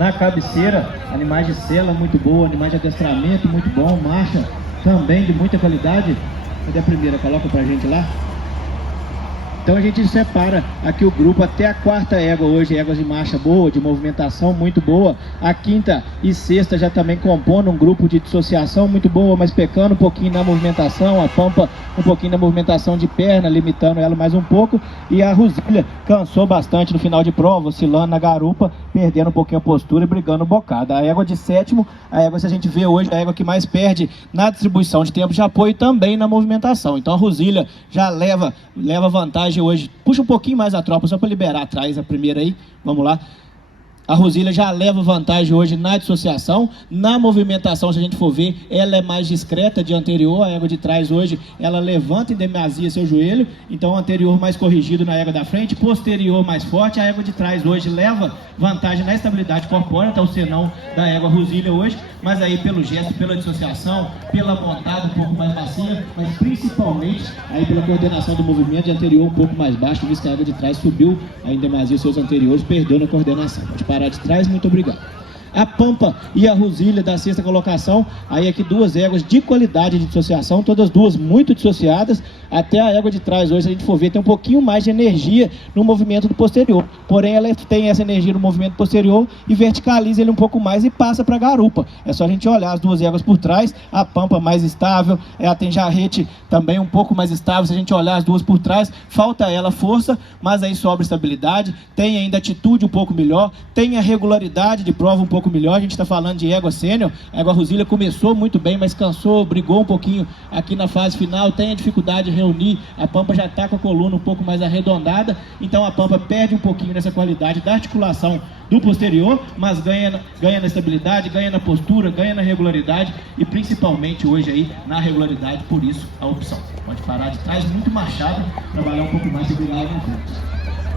Na cabeceira, animais de sela muito boa, animais de adestramento muito bom, marcha também de muita qualidade. Cadê a primeira? Coloca pra gente lá. Então a gente separa aqui o grupo até a quarta égua hoje, éguas de marcha boa, de movimentação muito boa. A quinta e sexta já também compondo um grupo de dissociação muito boa, mas pecando um pouquinho na movimentação. A Pampa um pouquinho na movimentação de perna, limitando ela mais um pouco. E a Rosília cansou bastante no final de prova, oscilando na garupa, perdendo um pouquinho a postura e brigando bocada. A égua de sétimo, a égua, se a gente vê hoje, a égua que mais perde na distribuição de tempo de apoio também na movimentação. Então a Rosília já leva vantagem hoje. Puxa um pouquinho mais a tropa, só para liberar atrás a primeira aí. Vamos lá. A Rosília já leva vantagem hoje na dissociação. Na movimentação, se a gente for ver, ela é mais discreta de anterior. A égua de trás hoje, ela levanta em demasia seu joelho. Então, anterior mais corrigido na égua da frente, posterior mais forte. A égua de trás hoje leva vantagem na estabilidade corpórea, tá o senão da égua Rosília hoje. Mas aí pelo gesto, pela dissociação, pela montada um pouco mais macia, mas principalmente aí pela coordenação do movimento de anterior um pouco mais baixo, visto que a égua de trás subiu aí em demasia seus anteriores, perdeu na coordenação. Pode parar de trás, muito obrigado. A Pampa e a Rosília da sexta colocação, aí aqui duas éguas de qualidade de dissociação, todas duas muito dissociadas. Até a égua de trás hoje, se a gente for ver, tem um pouquinho mais de energia no movimento do posterior, porém ela tem essa energia no movimento posterior e verticaliza ele um pouco mais e passa para a garupa. É só a gente olhar as duas éguas por trás. A Pampa mais estável, ela tem jarrete também um pouco mais estável. Se a gente olhar as duas por trás, falta ela força, mas aí sobra estabilidade, tem ainda atitude um pouco melhor, tem a regularidade de prova um pouco melhor. A gente está falando de égua sênior. A égua Rosília começou muito bem, mas cansou, brigou um pouquinho aqui na fase final, tem a dificuldade de reunir. A Pampa já está com a coluna um pouco mais arredondada, então a Pampa perde um pouquinho nessa qualidade da articulação do posterior, mas ganha na estabilidade, ganha na postura, ganha na regularidade e principalmente hoje aí na regularidade, por isso a opção. Pode parar de trás, muito machado, trabalhar um pouco mais de virar na frente.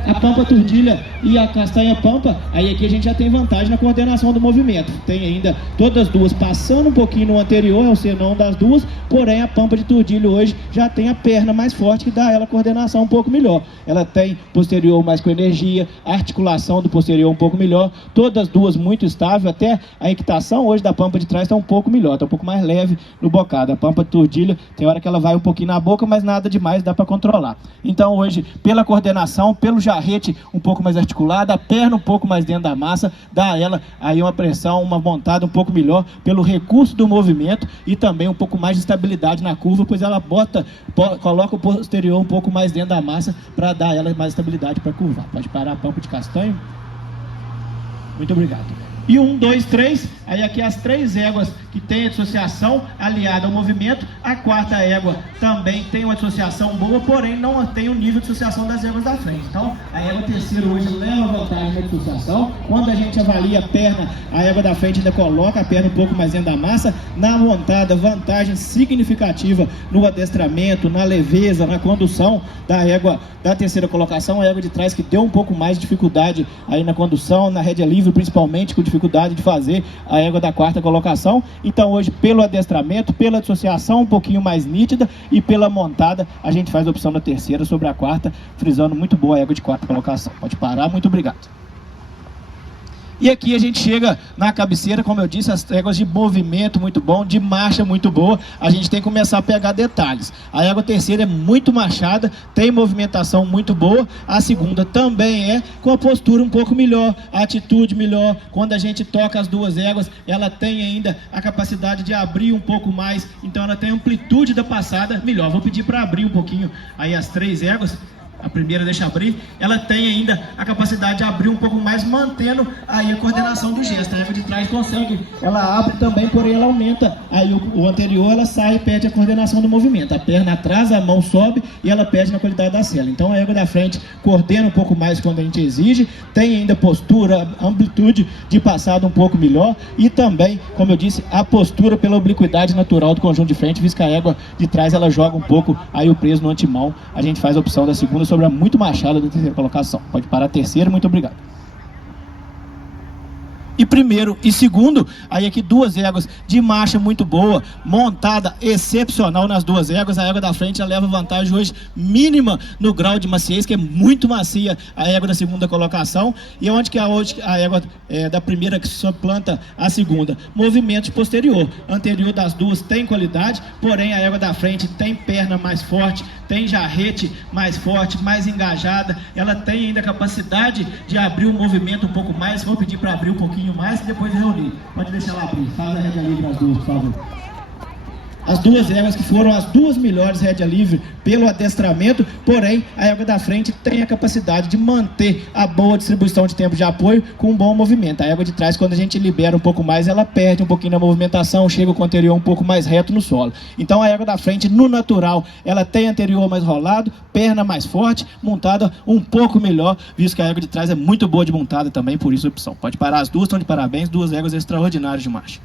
A Pampa Turdilha e a Castanha Pampa, aí aqui a gente já tem vantagem na coordenação do movimento. Tem ainda todas duas passando um pouquinho no anterior, é o senão das duas, porém a Pampa de Turdilha hoje já tem a perna mais forte, que dá ela a coordenação um pouco melhor. Ela tem posterior mais com energia, a articulação do posterior um pouco melhor, todas duas muito estável, até a equitação hoje da Pampa de trás está um pouco melhor, está um pouco mais leve no bocado. A Pampa de Turdilha tem hora que ela vai um pouquinho na boca, mas nada demais, dá para controlar. Então hoje, pela coordenação, pelo jarrete um pouco mais articulada, a perna um pouco mais dentro da massa, dá a ela aí uma pressão, uma montada um pouco melhor pelo recurso do movimento e também um pouco mais de estabilidade na curva, pois ela coloca o posterior um pouco mais dentro da massa para dar a ela mais estabilidade para curvar. Pode parar a Pampa de Castanho. Muito obrigado. E 1, 2, 3, aí aqui as três éguas que tem a dissociação aliada ao movimento. A quarta égua também tem uma dissociação boa, porém não tem o nível de dissociação das éguas da frente. Então a égua terceira hoje leva vantagem na dissociação. Quando a gente avalia a perna, a égua da frente ainda coloca a perna um pouco mais dentro da massa. Na montada, vantagem significativa no adestramento, na leveza, na condução da égua da terceira colocação. A égua de trás que deu um pouco mais de dificuldade aí na condução, na rédea livre principalmente, com dificuldade de fazer a égua da quarta colocação. Então hoje, pelo adestramento, pela dissociação um pouquinho mais nítida e pela montada, a gente faz a opção da terceira sobre a quarta, frisando muito boa a égua de quarta colocação. Pode parar, muito obrigado. E aqui a gente chega na cabeceira, como eu disse, as éguas de movimento muito bom, de marcha muito boa. A gente tem que começar a pegar detalhes. A égua terceira é muito machada, tem movimentação muito boa. A segunda também é, com a postura um pouco melhor, a atitude melhor. Quando a gente toca as duas éguas, ela tem ainda a capacidade de abrir um pouco mais. Então ela tem amplitude da passada melhor. Vou pedir para abrir um pouquinho aí as três éguas. A primeira deixa abrir, ela tem ainda a capacidade de abrir um pouco mais, mantendo aí a coordenação do gesto. A égua de trás consegue, ela abre também, porém ela aumenta. Aí o anterior, ela sai e perde a coordenação do movimento. A perna atrás, a mão sobe e ela perde na qualidade da sela. Então a égua da frente coordena um pouco mais quando a gente exige, tem ainda postura, amplitude de passada um pouco melhor e também, como eu disse, a postura pela obliquidade natural do conjunto de frente, visto que a égua de trás ela joga um pouco aí o peso no antimão. A gente faz a opção da segunda sobre a muito machada da terceira colocação. Pode parar a terceira, muito obrigado. e primeiro e segundo. Aí aqui duas éguas de marcha muito boa, montada excepcional nas duas éguas. A égua da frente ela leva vantagem hoje mínima no grau de maciez, que é muito macia a égua da segunda colocação. E onde que hoje a égua da primeira que suplanta a segunda? Movimento posterior. Anterior das duas tem qualidade, porém a égua da frente tem perna mais forte, tem jarrete mais forte, mais engajada. Ela tem ainda a capacidade de abrir o movimento um pouco mais. Vou pedir para abrir um pouquinho mais e depois reunir. Pode deixar lá abrir. Faz a rédea livre as duas, por favor. As duas éguas que foram as duas melhores rédea livre pelo adestramento, porém a égua da frente tem a capacidade de manter a boa distribuição de tempo de apoio com um bom movimento. A égua de trás, quando a gente libera um pouco mais, ela perde um pouquinho na movimentação, chega com o anterior um pouco mais reto no solo. Então a égua da frente, no natural, ela tem anterior mais rolado, perna mais forte, montada um pouco melhor, visto que a égua de trás é muito boa de montada também, por isso a opção. Pode parar as duas, estão de parabéns, duas éguas extraordinárias de marcha.